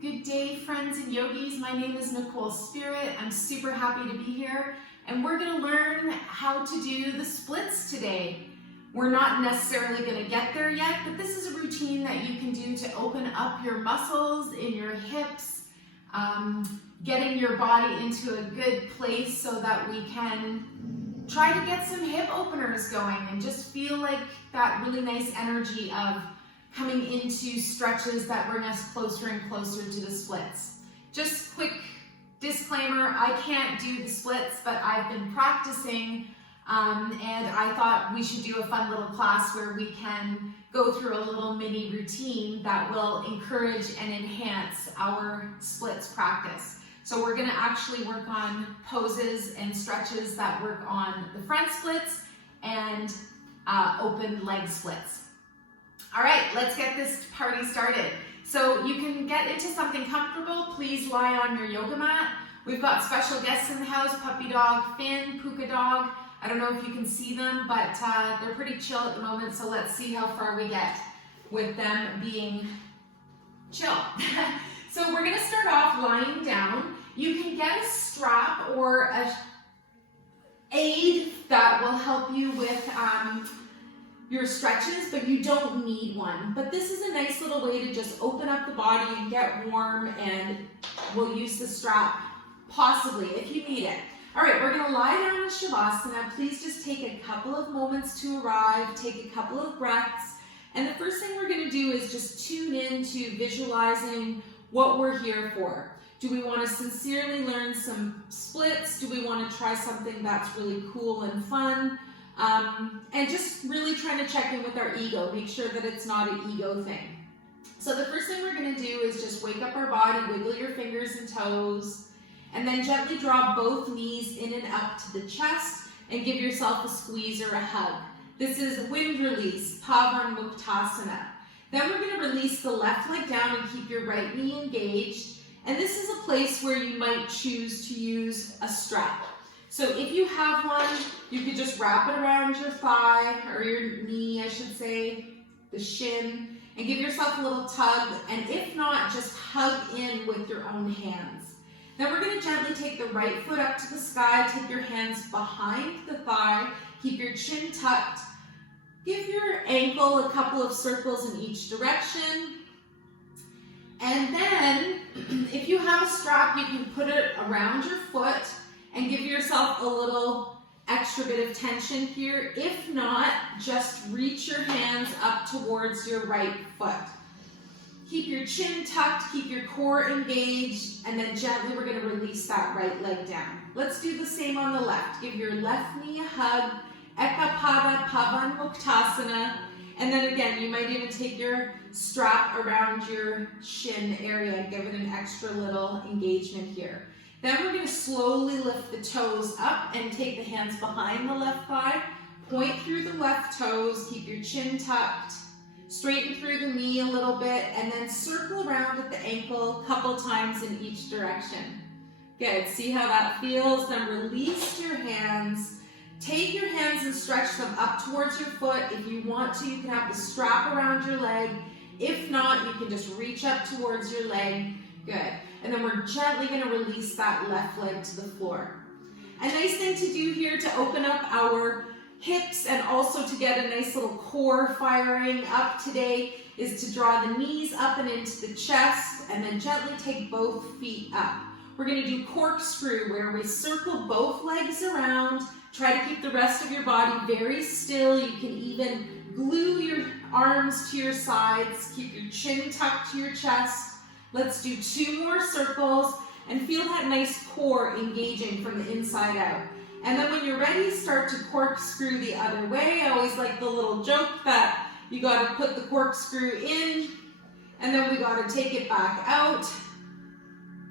Good day, friends and yogis. My name is Nicole Spirit. I'm super happy to be here, and we're going to learn how to do the splits today. We're not necessarily going to get there yet, but this is a routine that you can do to open up your muscles in your hips, getting your body into a good place so that we can try to get some hip openers going and just feel like that really nice energy of coming into stretches that bring us closer and closer to the splits. Just quick disclaimer, I can't do the splits, but I've been practicing and I thought we should do a fun little class where we can go through a little mini routine that will encourage and enhance our splits practice. So we're gonna actually work on poses and stretches that work on the front splits and open leg splits. All right, let's get this party started. So you can get into something comfortable. Please lie on your yoga mat. We've got special guests in the house, puppy dog Finn, puka dog. I don't know if you can see them, but they're pretty chill at the moment, so let's see how far we get with them being chill. So we're gonna start off lying down. You can get a strap or a aid that will help you with your stretches, but you don't need one. But this is a nice little way to just open up the body and get warm, and we'll use the strap possibly if you need it. All right, we're gonna lie down in Shavasana. Please just take a couple of moments to arrive, take a couple of breaths, and the first thing we're gonna do is just tune in to visualizing what we're here for. Do we wanna sincerely learn some splits? Do we wanna try something that's really cool and fun? And just really trying to check in with our ego, make sure that it's not an ego thing. So the first thing we're gonna do is just wake up our body, wiggle your fingers and toes, and then gently draw both knees in and up to the chest and give yourself a squeeze or a hug. This is wind release, Pavanmuktasana. Then we're gonna release the left leg down and keep your right knee engaged. And this is a place where you might choose to use a strap. So if you have one, you could just wrap it around your thigh, or your knee, I should say, the shin, and give yourself a little tug, and if not, just hug in with your own hands. Then we're gonna gently take the right foot up to the sky, take your hands behind the thigh, keep your chin tucked, give your ankle a couple of circles in each direction, and then if you have a strap, you can put it around your foot and give yourself a little extra bit of tension here. If not, just reach your hands up towards your right foot. Keep your chin tucked, keep your core engaged, and then gently we're gonna release that right leg down. Let's do the same on the left. Give your left knee a hug, Ekapada Pavanmuktasana, and then again, you might even take your strap around your shin area and give it an extra little engagement here. Then we're going to slowly lift the toes up and take the hands behind the left thigh, point through the left toes, keep your chin tucked, straighten through the knee a little bit, and then circle around at the ankle a couple times in each direction. Good, see how that feels? Then release your hands. Take your hands and stretch them up towards your foot. If you want to, you can have the strap around your leg. If not, you can just reach up towards your leg. Good. And then we're gently going to release that left leg to the floor. A nice thing to do here to open up our hips and also to get a nice little core firing up today is to draw the knees up and into the chest and then gently take both feet up. We're going to do corkscrew where we circle both legs around. Try to keep the rest of your body very still. You can even glue your arms to your sides. Keep your chin tucked to your chest. Let's do 2 more circles and feel that nice core engaging from the inside out. And then when you're ready, start to corkscrew the other way. I always like the little joke that you gotta put the corkscrew in and then we gotta take it back out.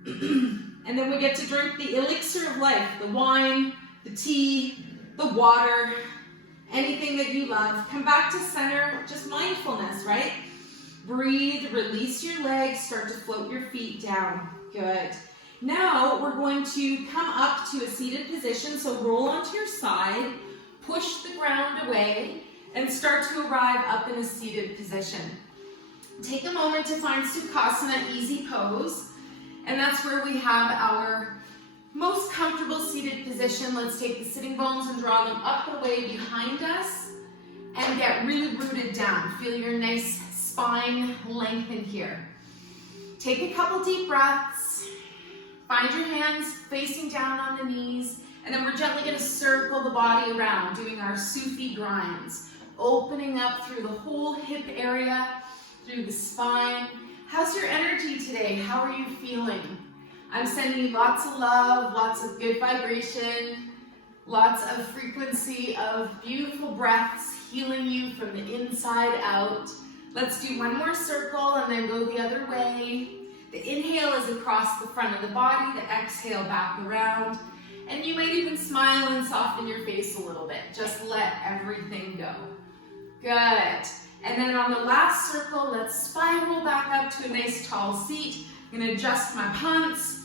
And then we get to drink the elixir of life, the wine, the tea, the water, anything that you love. Come back to center, just mindfulness, right? Breathe, release your legs, start to float your feet down. Good. Now we're going to come up to a seated position, so roll onto your side, push the ground away, and start to arrive up in a seated position. Take a moment to find Sukhasana, easy pose. And that's where we have our most comfortable seated position. Let's take the sitting bones and draw them up and away behind us and get really rooted down. Feel your nice spine lengthen here. Take a couple deep breaths. Find your hands facing down on the knees. And then we're gently going to circle the body around, doing our Sufi grinds. Opening up through the whole hip area, through the spine. How's your energy today? How are you feeling? I'm sending you lots of love, lots of good vibration, lots of frequency of beautiful breaths healing you from the inside out. Let's do one more circle and then go the other way. The inhale is across the front of the body, the exhale back around. And you might even smile and soften your face a little bit. Just let everything go. Good. And then on the last circle, let's spiral back up to a nice tall seat. I'm going to adjust my pants.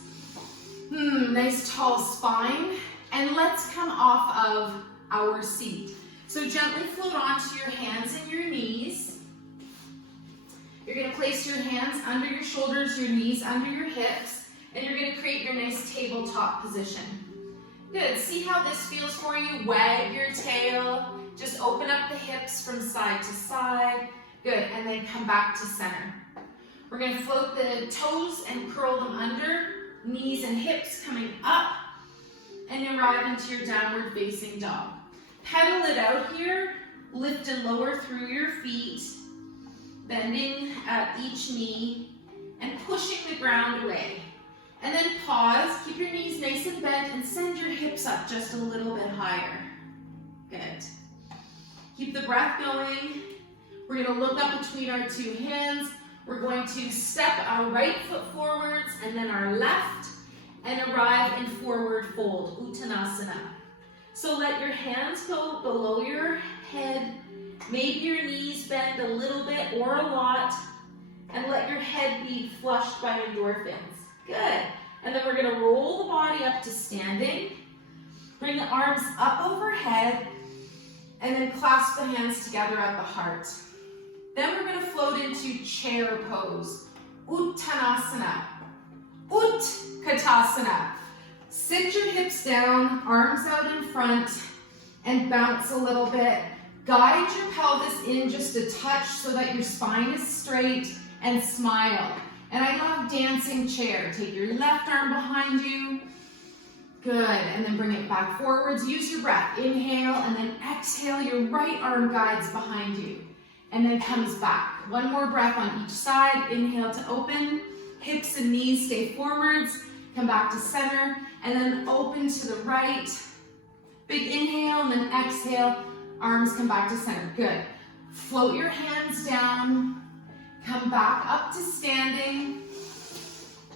Nice tall spine. And let's come off of our seat. So gently float onto your hands and your knees. You're going to place your hands under your shoulders, your knees under your hips, and you're going to create your nice tabletop position. Good. See how this feels for you? Wag your tail. Just open up the hips from side to side. Good. And then come back to center. We're going to float the toes and curl them under. Knees and hips coming up. And arrive into your downward facing dog. Pedal it out here. Lift and lower through your feet. Bending at each knee. And pushing the ground away. And then pause. Keep your knees nice and bent. And send your hips up just a little bit higher. Good. Keep the breath going. We're going to look up between our two hands. We're going to step our right foot forwards and then our left and arrive in forward fold, Uttanasana. So let your hands go below your head. Maybe your knees bend a little bit or a lot. And let your head be flushed by endorphins. Good. And then we're going to roll the body up to standing. Bring the arms up overhead. And then clasp the hands together at the heart. Then we're going to float into chair pose. Uttanasana. Utkatasana. Sit your hips down, arms out in front, and bounce a little bit. Guide your pelvis in just a touch so that your spine is straight, and smile. And I love dancing chair. Take your left arm behind you. Good, and then bring it back forwards. Use your breath. Inhale, and then exhale. Your right arm guides behind you, and then comes back. One more breath on each side. Inhale to open. Hips and knees stay forwards. Come back to center, and then open to the right. Big inhale, and then exhale. Arms come back to center. Good. Float your hands down. Come back up to standing.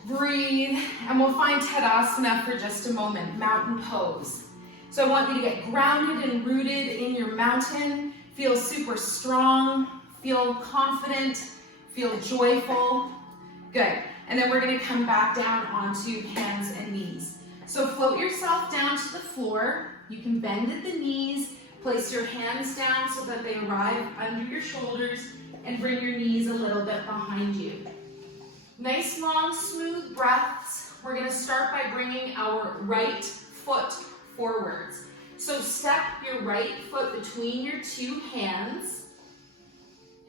Breathe, and we'll find Tadasana for just a moment, mountain pose. So I want you to get grounded and rooted in your mountain. Feel super strong, feel confident, feel joyful. Good, and then we're gonna come back down onto hands and knees. So float yourself down to the floor. You can bend at the knees, place your hands down so that they arrive under your shoulders, and bring your knees a little bit behind you. Nice, long, smooth breaths. We're going to start by bringing our right foot forwards. So step your right foot between your two hands.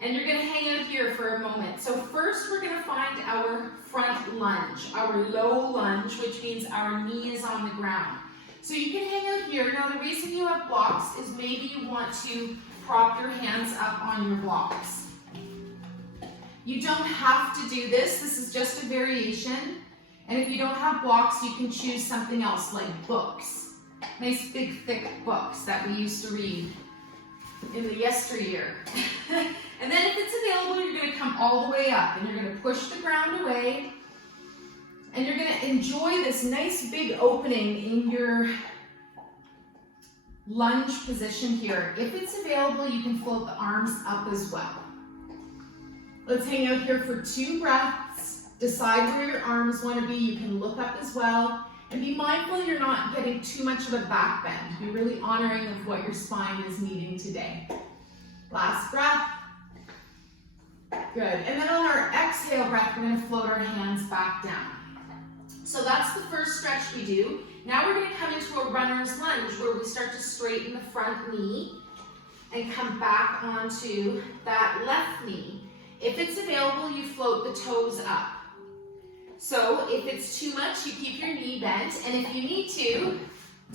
And you're going to hang out here for a moment. So first we're going to find our front lunge, our low lunge, which means our knee is on the ground. So you can hang out here. Now the reason you have blocks is maybe you want to prop your hands up on your blocks. You don't have to do this. This is just a variation. And if you don't have blocks, you can choose something else like books. Nice big thick books that we used to read in the yesteryear. And then if it's available, you're going to come all the way up and you're going to push the ground away. And you're going to enjoy this nice big opening in your lunge position here. If it's available, you can float the arms up as well. Let's hang out here for 2 breaths. Decide where your arms want to be. You can look up as well. And be mindful you're not getting too much of a back bend. Be really honoring of what your spine is needing today. Last breath. Good. And then on exhale breath, we're gonna float our hands back down. So that's the first stretch we do. Now we're gonna come into a runner's lunge where we start to straighten the front knee and come back onto that left knee. If it's available, you float the toes up. So if it's too much, you keep your knee bent, and if you need to,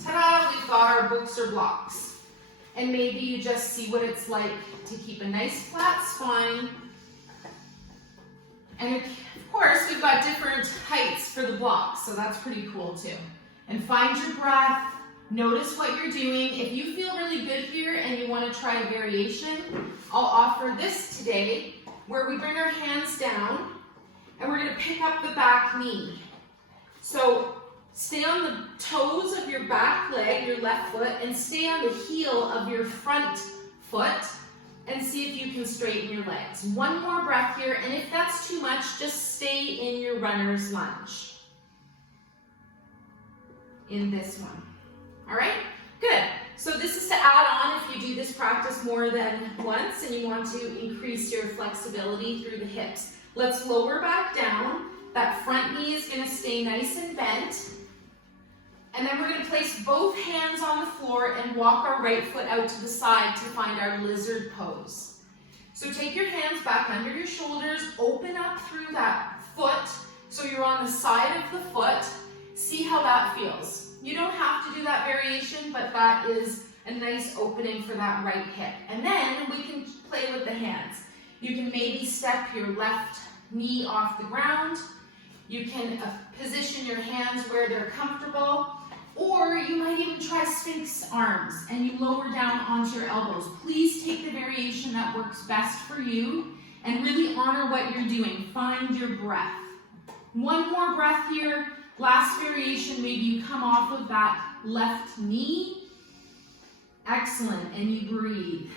ta-da, we've got our books or blocks. And maybe you just see what it's like to keep a nice flat spine. And of course, we've got different heights for the blocks, so that's pretty cool too. And find your breath, notice what you're doing. If you feel really good here and you want to try a variation, I'll offer this today, where we bring our hands down and we're going to pick up the back knee. So stay on the toes of your back leg, your left foot, and stay on the heel of your front foot and see if you can straighten your legs. One more breath here, and if that's too much, just stay in your runner's lunge. In this one. All right? Good. So this is to add on if you do this practice more than once and you want to increase your flexibility through the hips. Let's lower back down. That front knee is going to stay nice and bent. And then we're going to place both hands on the floor and walk our right foot out to the side to find our lizard pose. So take your hands back under your shoulders, open up through that foot so you're on the side of the foot. See how that feels. You don't have to do that variation, but that is a nice opening for that right hip. And then we can play with the hands. You can maybe step your left knee off the ground. You can position your hands where they're comfortable. Or you might even try Sphinx arms and you lower down onto your elbows. Please take the variation that works best for you and really honor what you're doing. Find your breath. One more breath here. Last variation, maybe you come off of that left knee. Excellent, and you breathe.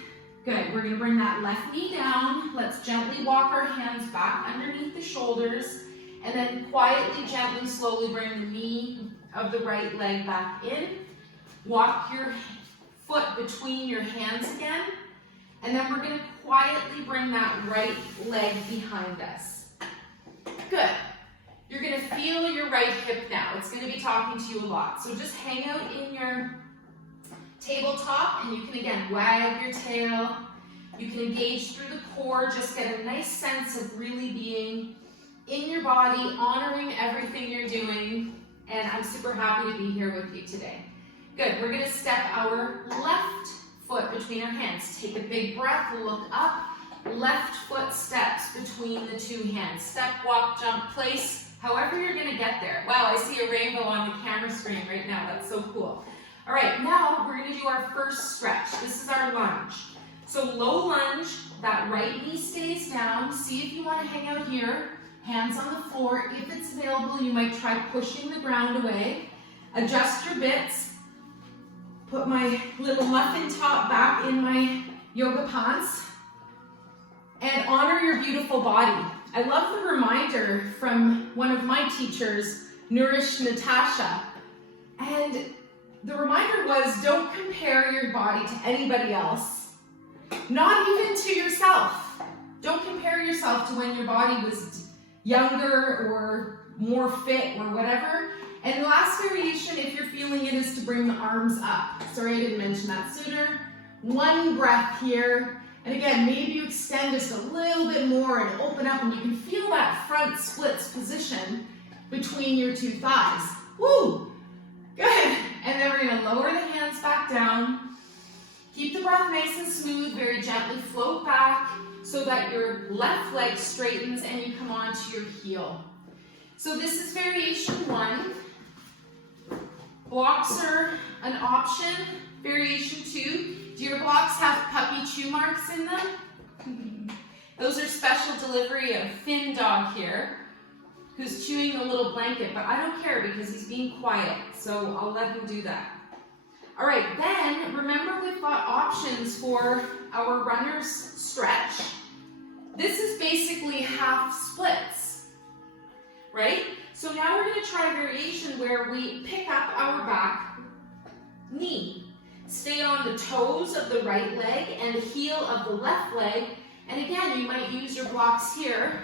Good, we're gonna bring that left knee down. Let's gently walk our hands back underneath the shoulders, and then quietly, gently, slowly bring the knee of the right leg back in. Walk your foot between your hands again, and then we're gonna quietly bring that right leg behind us. Good. You're going to feel your right hip now. It's going to be talking to you a lot. So just hang out in your tabletop and you can again wag your tail. You can engage through the core. Just get a nice sense of really being in your body, honoring everything you're doing. And I'm super happy to be here with you today. Good. We're going to step our left foot between our hands. Take a big breath, look up. Left foot steps between the two hands. Step, walk, jump, place. However you're going to get there. Wow, I see a rainbow on the camera screen right now. That's so cool. All right, now we're going to do our first stretch. This is our lunge. So low lunge, that right knee stays down. See if you want to hang out here. Hands on the floor. If it's available, you might try pushing the ground away. Adjust your bits. Put my little muffin top back in my yoga pants. And honor your beautiful body. I love the reminder from one of my teachers, Nourish Natasha. And the reminder was, don't compare your body to anybody else. Not even to yourself. Don't compare yourself to when your body was younger or more fit or whatever. And the last variation, if you're feeling it, is to bring the arms up. Sorry, I didn't mention that sooner. One breath here. And again, maybe you extend just a little bit more and open up, and you can feel that front splits position between your two thighs. Woo! Good. And then we're going to lower the hands back down. Keep the breath nice and smooth, very gently float back so that your left leg straightens and you come onto your heel. So this is variation 1. Blocks are an option. Variation 2. Do your blocks have puppy chew marks in them? Those are special delivery of Finn dog here, who's chewing a little blanket, but I don't care because he's being quiet, so I'll let him do that. All right, then remember we've got options for our runner's stretch. This is basically half splits, right? So now we're going to try a variation where we pick up our back knee. Stay on the toes of the right leg and the heel of the left leg. And again, you might use your blocks here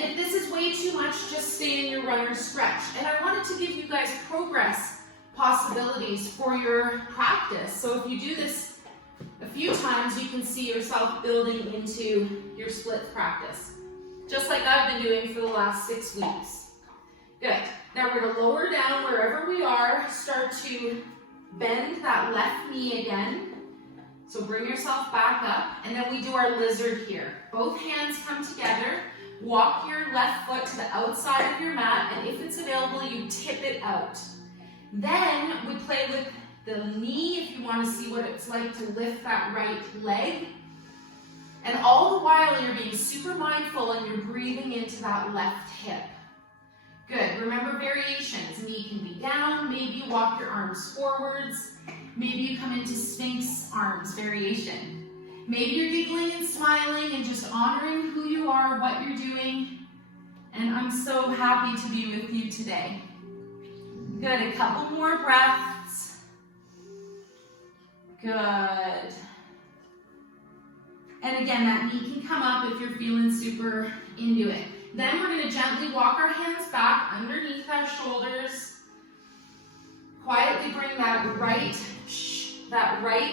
And if this is way too much, just stay in your runner stretch. And I wanted to give you guys progress possibilities for your practice. So if you do this a few times, you can see yourself building into your split practice, just like I've been doing for the last 6 weeks. Good. Now we're going to lower down wherever we are, start to bend that left knee again. So bring yourself back up, and then we do our lizard here. Both hands come together, walk your left foot to the outside of your mat, and if it's available, you tip it out. Then we play with the knee if you want to see what it's like to lift that right leg. And all the while you're being super mindful and you're breathing into that left hip. Good. Remember variations. Knee can be down, maybe you walk your arms forwards, maybe you come into Sphinx arms variation. Maybe you're giggling and smiling and just honoring who you are, what you're doing. And I'm so happy to be with you today. Good, a couple more breaths. Good. And again, that knee can come up if you're feeling super into it. Then we're going to gently walk our hands back underneath our shoulders. Quietly bring that right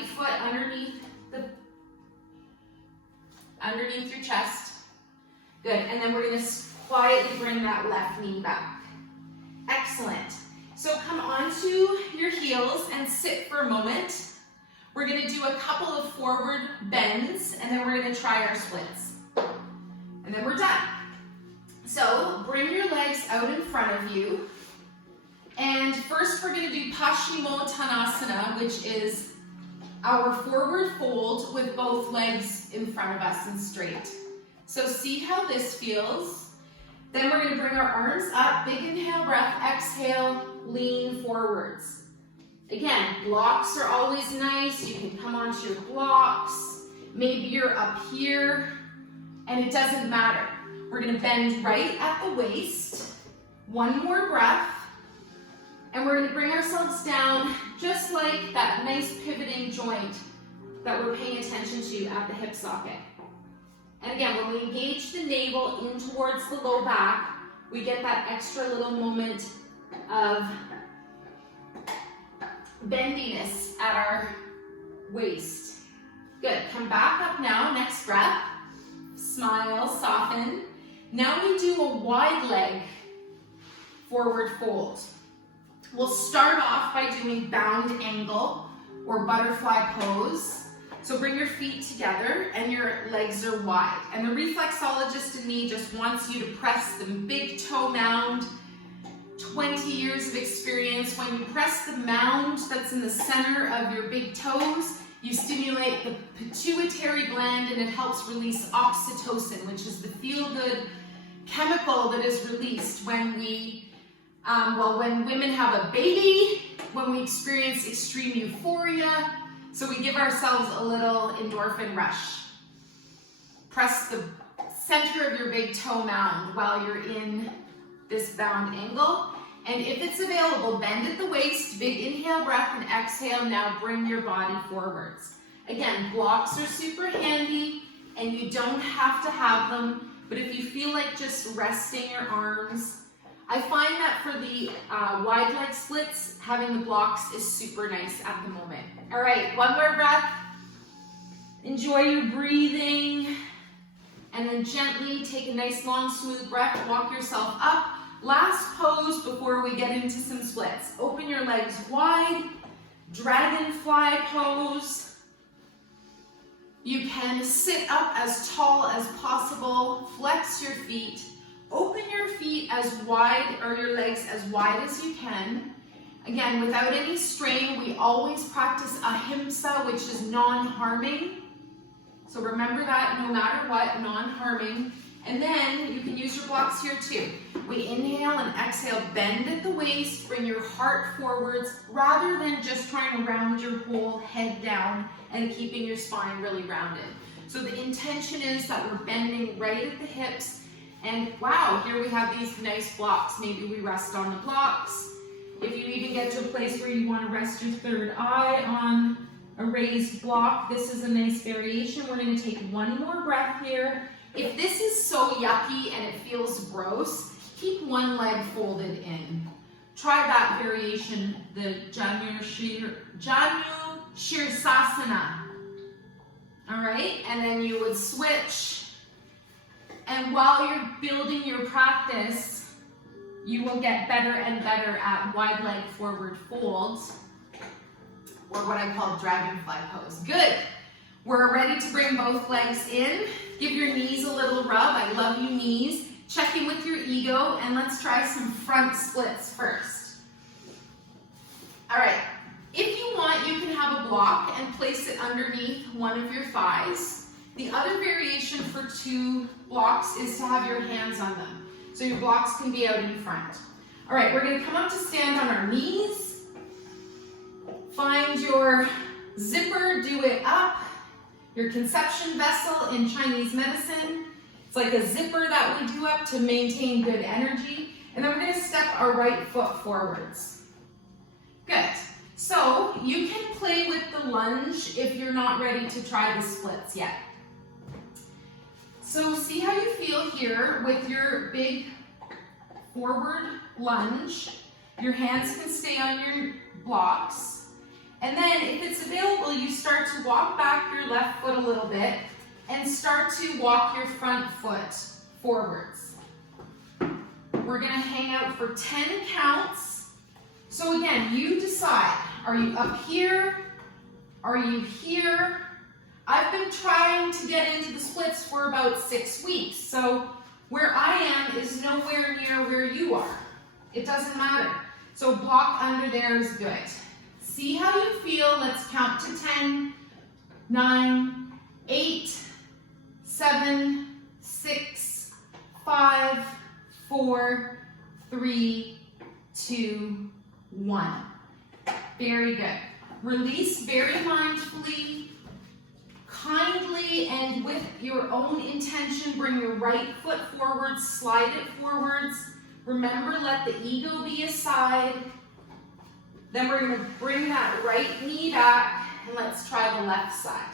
foot underneath your chest. Good, and then we're going to quietly bring that left knee back. Excellent. So come onto your heels and sit for a moment. We're going to do a couple of forward bends, and then we're going to try our splits. And then we're done. So bring your legs out in front of you. And first we're going to do Paschimottanasana, which is our forward fold with both legs in front of us and straight. So see how this feels. Then we're going to bring our arms up, big inhale breath, exhale, lean forwards. Again, blocks are always nice. You can come onto your blocks. Maybe you're up here, and it doesn't matter. We're going to bend right at the waist. One more breath. And we're going to bring ourselves down just like that nice pivoting joint that we're paying attention to at the hip socket. And again, when we engage the navel in towards the low back, we get that extra little moment of bendiness at our waist. Good. Come back up now. Next breath. Smile, soften. Now we do a wide leg forward fold. We'll start off by doing bound angle or butterfly pose. So bring your feet together and your legs are wide. And the reflexologist in me just wants you to press the big toe mound. 20 years of experience. When you press the mound that's in the center of your big toes, you stimulate the pituitary gland and it helps release oxytocin, which is the feel-good chemical that is released when when women have a baby, when we experience extreme euphoria. So we give ourselves a little endorphin rush. Press the center of your big toe mound while you're in this bound angle. And if it's available, bend at the waist, big inhale breath, and exhale. Now bring your body forwards. Again, blocks are super handy, and you don't have to have them, but if you feel like just resting your arms, I find that for the wide leg splits, having the blocks is super nice at the moment. All right, one more breath. Enjoy your breathing, and then gently take a nice long smooth breath, walk yourself up. Last pose before we get into some splits. Open your legs wide, dragonfly pose. You can sit up as tall as possible, flex your feet, open your feet as wide, or your legs as wide as you can. Again, without any strain, we always practice ahimsa, which is non-harming. So remember that no matter what, non-harming. And then you can use your blocks here too. We inhale and exhale, bend at the waist, bring your heart forwards rather than just trying to round your whole head down and keeping your spine really rounded. So the intention is that we're bending right at the hips, and wow, here we have these nice blocks. Maybe we rest on the blocks. If you even get to a place where you want to rest your third eye on a raised block, this is a nice variation. We're going to take one more breath here. If this is so so yucky and it feels gross, keep one leg folded in. Try that variation, the Janu Shirsasana. All right, and then you would switch. And while you're building your practice, you will get better and better at wide leg forward folds, or what I call dragonfly pose. Good. We're ready to bring both legs in. Give your knees a little rub. I love you knees. Check in with your ego, and let's try some front splits first. All right. If you want, you can have a block and place it underneath one of your thighs. The other variation for 2 blocks is to have your hands on them. So your blocks can be out in front. All right, we're gonna come up to stand on our knees. Find your zipper, do it up. Your conception vessel in Chinese medicine. It's like a zipper that we do up to maintain good energy. And then we're gonna step our right foot forwards. Good. So you can play with the lunge if you're not ready to try the splits yet. So see how you feel here with your big forward lunge. Your hands can stay on your blocks. And then if it's available, you start to walk back your left foot a little bit and start to walk your front foot forwards. We're gonna hang out for 10 counts. So again, you decide, are you up here? Are you here? I've been trying to get into the splits for about 6 weeks. So where I am is nowhere near where you are. It doesn't matter. So block under there is good. See how you feel. Let's count to 10, 9, 8, 7, 6, 5, 4, 3, 2, 1. Very good. Release very mindfully, kindly, and with your own intention. Bring your right foot forwards, slide it forwards. Remember, let the ego be aside. Then we're going to bring that right knee back, and let's try the left side.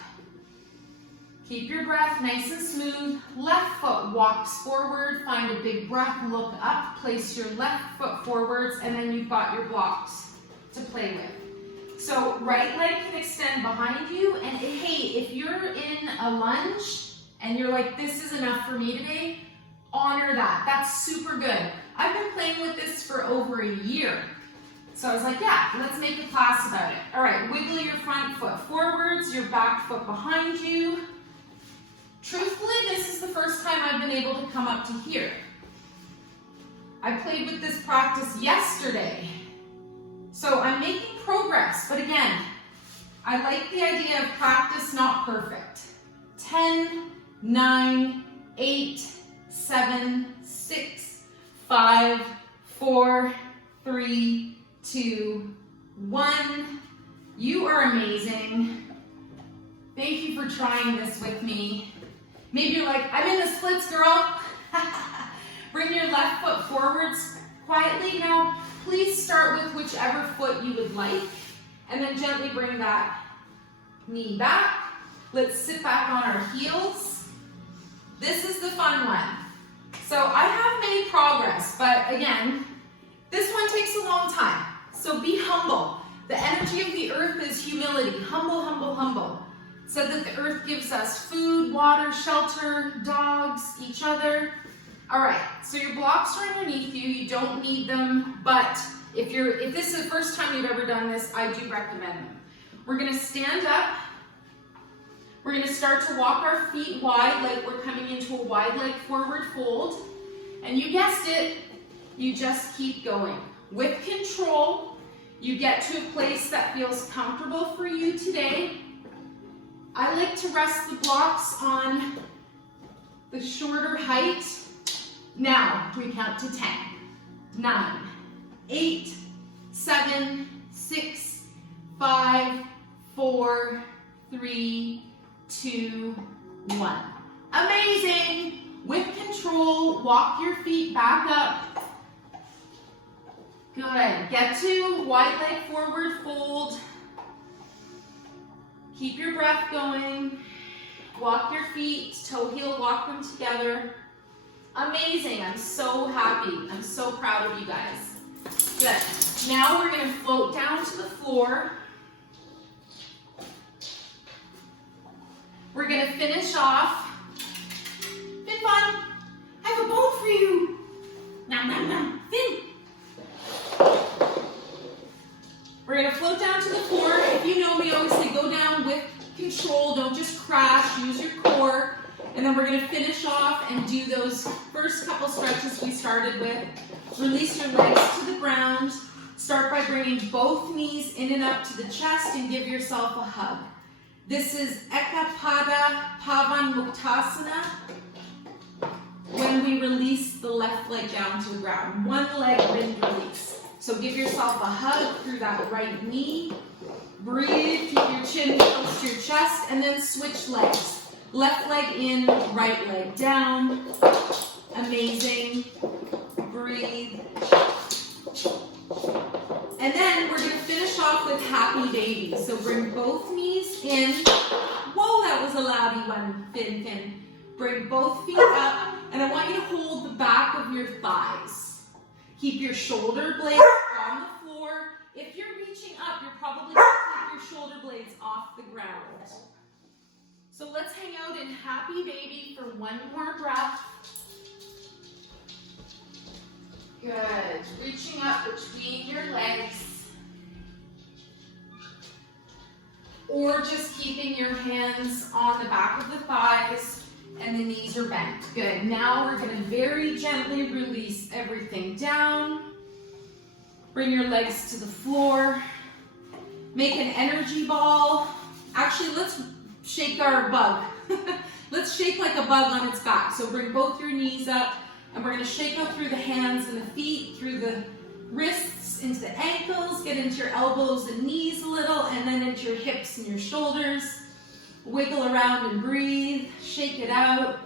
Keep your breath nice and smooth. Left foot walks forward. Find a big breath, look up, place your left foot forwards, and then you've got your blocks to play with. So right leg can extend behind you, and hey, if you're in a lunge and you're like, this is enough for me today, honor that. That's super good. I've been playing with this for over a year. So I was like, yeah, let's make a class about it. All right, wiggle your front foot forwards, your back foot behind you. Truthfully, this is the first time I've been able to come up to here. I played with this practice yesterday. So I'm making progress, but again, I like the idea of practice, not perfect. 10, 9, 8, 7, 6, 5, 4, 3, 2, 1. You are amazing. Thank you for trying this with me. Maybe you're like, I'm in the splits, girl. Bring your left foot forwards quietly. Now, please start with whichever foot you would like, and then gently bring that knee back. Let's sit back on our heels. This is the fun one. So I have made progress, but again, this one takes a long time. So be humble. The energy of the earth is humility. Humble, humble, humble. So that the earth gives us food, water, shelter, dogs, each other. All right, so your blocks are underneath you. You don't need them, but if this is the first time you've ever done this, I do recommend them. We're gonna stand up. We're gonna start to walk our feet wide, like we're coming into a wide leg forward fold. And you guessed it, you just keep going. With control, you get to a place that feels comfortable for you today. I like to rest the blocks on the shorter height. Now, we count to 10, 9, 8, 7, 6, 5, 4, 3, 2, 1. Amazing! With control, walk your feet back up. Good. Get to wide leg forward fold. Keep your breath going. Walk your feet, toe heel, walk them together. Amazing. I'm so happy. I'm so proud of you guys. Good. Now we're going to float down to the floor. We're going to finish off. Been fun. I have a bone for you. Nom, nom, nom. Finn. We're going to float down to the floor. If you know me, I always say go down with control. Don't just crash. Use your core. And then we're going to finish off and do those first couple stretches we started with. Release your legs to the ground. Start by bringing both knees in and up to the chest and give yourself a hug. This is Ekapada Pavanmuktasana, when we release the left leg down to the ground. One leg wind release. So give yourself a hug through that right knee. Breathe, keep your chin close to your chest, and then switch legs. Left leg in, right leg down. Amazing. Breathe. And then we're going to finish off with happy baby. So bring both knees in. Whoa, that was a loudy one, Finn, Finn. Bring both feet up, and I want you to hold the back of your thighs. Keep your shoulder blades on the floor. If you're reaching up, you're probably going to take your shoulder blades off the ground. So let's hang out in happy baby for one more breath. Good. Reaching up between your legs. Or just keeping your hands on the back of the thighs and the knees are bent. Good. Now we're going to very gently release everything down. Bring your legs to the floor. Make an energy ball. Actually, let's shake our bug. Let's shake like a bug on its back. So bring both your knees up. And we're going to shake out through the hands and the feet, through the wrists, into the ankles, get into your elbows and knees a little, and then into your hips and your shoulders. Wiggle around and breathe. Shake it out.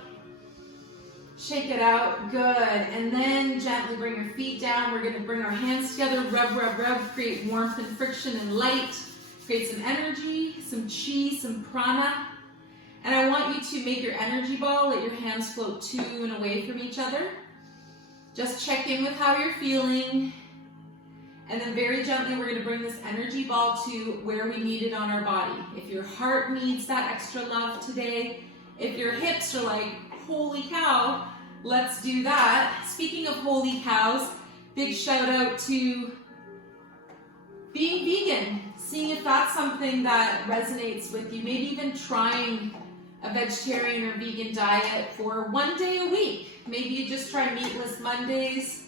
Shake it out. Good. And then gently bring your feet down. We're going to bring our hands together. Rub, rub, rub. Create warmth and friction and light. Create some energy, some chi, some prana. And I want you to make your energy ball, let your hands float to and away from each other. Just check in with how you're feeling. And then very gently, we're going to bring this energy ball to where we need it on our body. If your heart needs that extra love today, if your hips are like, holy cow, let's do that. Speaking of holy cows, big shout out to being vegan. Seeing if that's something that resonates with you. Maybe even trying a vegetarian or vegan diet for one day a week. Maybe you just try meatless Mondays.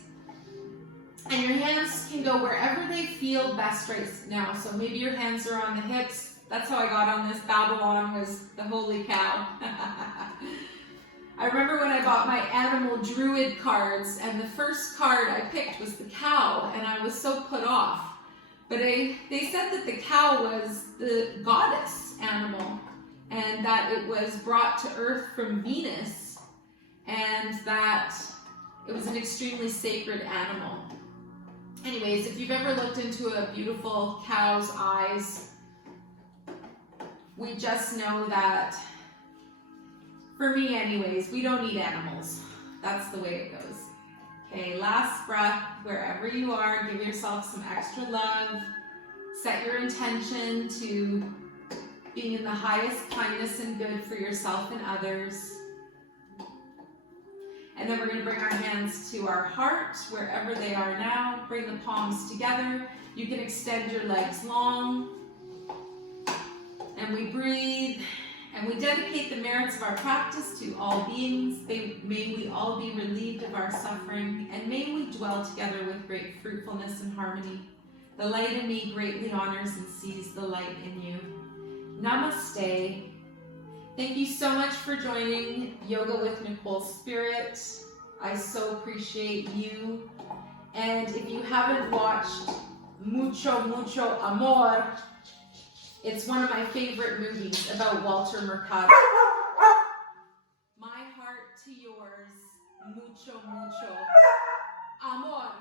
And your hands can go wherever they feel best right now. So maybe your hands are on the hips. That's how I got on this. Babylon was the holy cow. I remember when I bought my animal druid cards, and the first card I picked was the cow, and I was so put off. But they said that the cow was the goddess animal, and that it was brought to earth from Venus, and that it was an extremely sacred animal. Anyways, if you've ever looked into a beautiful cow's eyes, we just know that, for me anyways, we don't need animals. That's the way it goes. Okay, last breath, wherever you are, give yourself some extra love. Set your intention to being in the highest kindness and good for yourself and others. And then we're going to bring our hands to our heart, wherever they are now. Bring the palms together. You can extend your legs long. And we breathe. And we dedicate the merits of our practice to all beings. May we all be relieved of our suffering, and may we dwell together with great fruitfulness and harmony. The light in me greatly honors and sees the light in you. Namaste. Thank you so much for joining Yoga with Nicole Spirit. I so appreciate you. And if you haven't watched Mucho, Mucho Amor, it's one of my favorite movies about Walter Mercado. My heart to yours, mucho, mucho amor.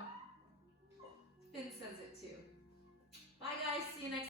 Finn says it too. Bye guys, see you next time.